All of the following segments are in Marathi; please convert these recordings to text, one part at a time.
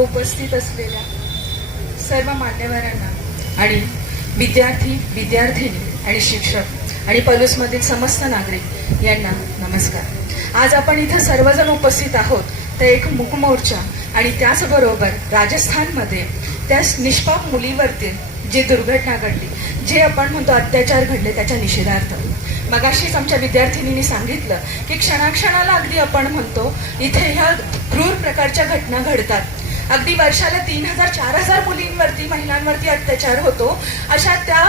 उपस्थित असलेल्या सर्व मान्यवरांना आणि विद्यार्थी विद्यार्थिनी आणि शिक्षक आणि पलूसमधील समस्त नागरिक यांना नमस्कार। आज आपण इथं सर्वजण उपस्थित आहोत तर एक मूकमोर्चा आणि त्याचबरोबर राजस्थानमध्ये त्या निष्पाप मुलीवरती जी दुर्घटना घडली, जे आपण म्हणतो अत्याचार घडले, त्याच्या निषेधार्थ मगाशीच आमच्या विद्यार्थिनींनी सांगितलं की क्षणाक्षणाला अगदी आपण म्हणतो इथे ह्या क्रूर प्रकारच्या घटना घडतात। अगदी वर्षाला 3000-4000 मुलींवरती महिलांवरती अत्याचार होतो। अशा त्या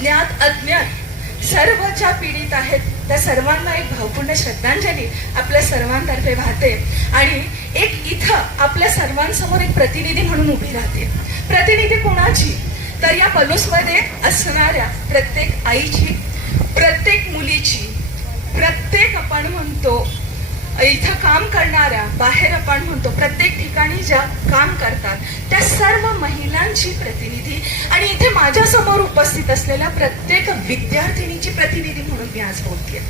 ज्ञात अज्ञात सर्व ज्या पीडित आहेत त्या सर्वांना एक भावपूर्ण श्रद्धांजली आपल्या सर्वांतर्फे वाहते आणि एक इथं आपल्या सर्वांसमोर एक प्रतिनिधी म्हणून उभी राहते। प्रतिनिधी कोणाची? तर या पलूसमध्ये असणाऱ्या प्रत्येक आईची, प्रत्येक मुलीची, प्रत्येक आपण म्हणतो इथं काम करणाऱ्या, बाहेर आपण म्हणतो प्रत्येक ठिकाणी ज्या काम करतात त्या सर्व महिलांची प्रतिनिधी आणि इथे माझ्या समोर उपस्थित असलेल्या प्रत्येक विद्यार्थिनीची प्रतिनिधी म्हणून मी आज बोलते।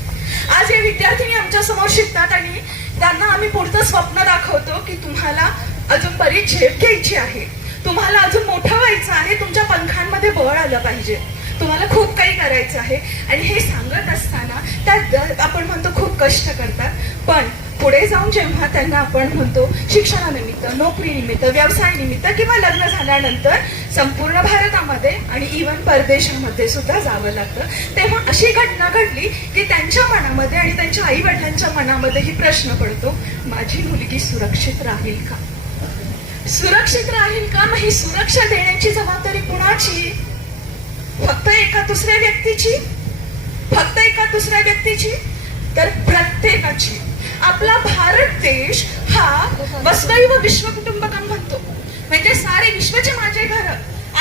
आज हे विद्यार्थिनी आमच्या समोर शिकतात आणि त्यांना आम्ही पुढचं स्वप्न दाखवतो की तुम्हाला अजून बरीच झेप घ्यायची आहे, तुम्हाला अजून मोठं व्हायचं आहे, तुमच्या पंखांमध्ये बळ आलं पाहिजे, तुम्हाला खूप काही करायचं आहे। आणि हे सांगत असताना त्या आपण म्हणतो खूप कष्ट करतात, पण पुढे जाऊन जेव्हा त्यांना आपण म्हणतो शिक्षणानिमित्त, नोकरीनिमित्त, व्यवसायानिमित्त किंवा लग्न झाल्यानंतर संपूर्ण भारतामध्ये आणि इव्हन परदेशामध्ये सुद्धा जावं लागतं, तेव्हा अशी घटना घडली की त्यांच्या मनामध्ये आणि त्यांच्या आई वडिलांच्या मनामध्ये ही प्रश्न पडतो, माझी मुलगी सुरक्षित राहील का? सुरक्षित राहील का? मग ही सुरक्षा देण्याची जबाबदारी कुणाची? फक्त एका दुसऱ्या व्यक्तीची? फक्त एका दुसऱ्या व्यक्तीची? तर प्रत्येकाची। आपला भारत देश हा वसुदैव विश्व कुटुंबकम म्हणतो, म्हणजे सारे विश्वचे माझे घर।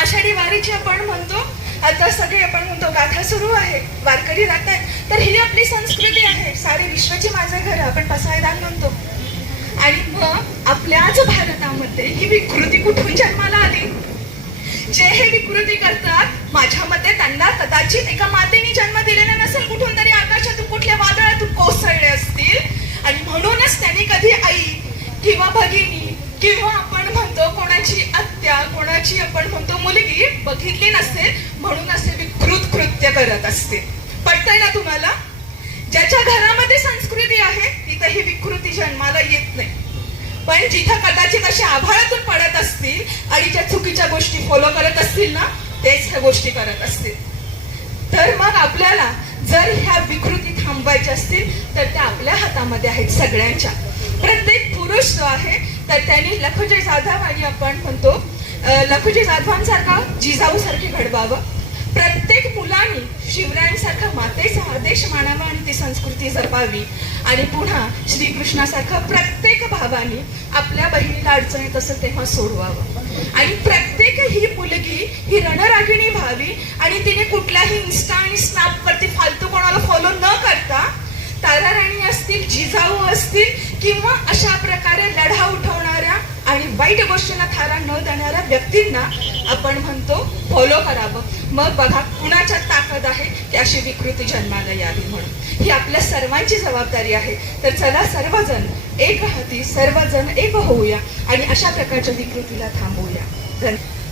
आषाढी वारीची आपण म्हणतो, आता सगळे आपण म्हणतो गाथा सुरू आहे, वारकरी जात आहेत, तर ही आपली संस्कृती आहे, सारे विश्वचे माझे घर आपण पसायदान म्हणतो। आणि मग आपल्याच भारतामध्ये ही विकृती कुठून जन्माला आली? जे हे विकृती करतात माझ्या मते त्यांना कदाचित एका मातेने जन्म दिलेला नसेल, कुठून तरी आकाशातून कुठल्या वादळातून कोसळले असतील आणि म्हणूनच त्यांनी कधी आई किंवा भगिनी किंवा आपण म्हणतो कोणाची आत्या, कोणाची आपण म्हणतो मुलगी बघितली नसेल, म्हणून असे विकृत कृत्य करत असते। पटतंय ना तुम्हाला? ज्याच्या घरामध्ये संस्कृती आहे तिथे ही विकृती जन्माला येत नाही, पण जिथं कदाचित अशा आभाळातून पडत असतील आणि ज्या चुकीच्या गोष्टी फॉलो करत असतील ना, तेच ह्या गोष्टी करत असतील। तर मग आपल्याला जर ह्या विकृती थांबवायच्या असतील तर त्या आपल्या हातामध्ये आहेत सगळ्यांच्या। प्रत्येक पुरुष जो आहे तर त्यांनी लखुजी जाधव आणि आपण म्हणतो लखुजी जाधवांसारखा जिजाऊ सारखे घडवावं। प्रत्येक मुलांनी शिवरायांसारखा मातेचा आदेश मानावा आणि ती संस्कृती जपावी आणि पुन्हा श्रीकृष्णासारखा प्रत्येक भावानी आपल्या बहिणीला अडचणीत असेल तेव्हा सोडवावं आणि प्रत्येक ही मुलगी ही रणरागिणी व्हावी आणि तिने कुठल्याही इन्स्टा आणि स्नॅप वरती फालतू कोणाला फॉलो न करता ताराराणी असतील, जिजाऊ असतील किंवा अशा प्रकारे लढा उठवणाऱ्या आणि वाईट गोष्टींना थारा न देणाऱ्या व्यक्तींना आपण म्हणतो फॉलो करावं। मग बघा कुणाच्या ताकद आहे की अशी विकृती जन्माला यावी म्हणून। ही आपल्या सर्वांची जबाबदारी आहे। तर चला सर्वजण एक हाती, सर्वजण एक होऊया आणि अशा प्रकारच्या विकृतीला थांबवूया। धन्यवाद।